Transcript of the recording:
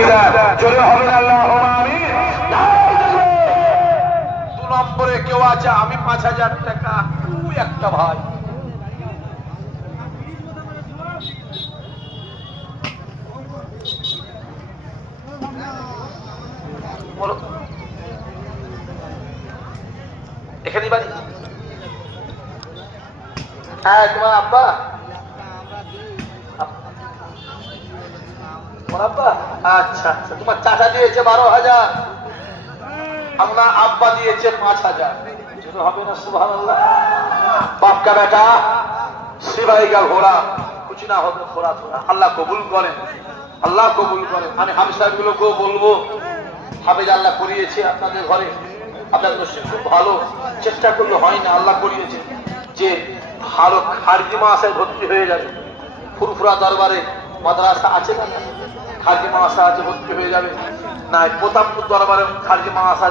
তৌফিক দেন। জোরে হবে না আল্লাহুম্মা আমিন। 2 নম্বরে কেউ আছে, আমি 5000 টাকা, তুই একটা ভাই বলো এখানে বাড়ি। হ্যাঁ, তোমার আব্বা আচ্ছা আচ্ছা, তোমার চাচা দিয়েছে 12,000, আমরা আব্বা দিয়েছে 5,000। হবে না সুবহানাল্লাহ। বাপ কা বেটা সিপাही का घोड़ा कुछ ना हो थोड़ा थोड़ा। আল্লাহ কবুল করেন, আল্লাহ কবুল করেন। আমি হাফেজ সাহেবগুলোকেও বলবো, হাফেজ আল্লাহ করিয়েছে আপনাদের ঘরে, আপনাদের নসিব খুব ভালো, চেষ্টা করলে হয় না, আল্লাহ করিয়েছে যে ভালো খারজি মাদ্রাসায় ভর্তি হয়ে যাবে। ফুরফুরা দরবারে মাদ্রাসা আছে না, খারজি মাদ্রাসা আছে, ভর্তি হয়ে যাবে। না, প্রতাপপুর দরবারে খারজি মাদ্রাসা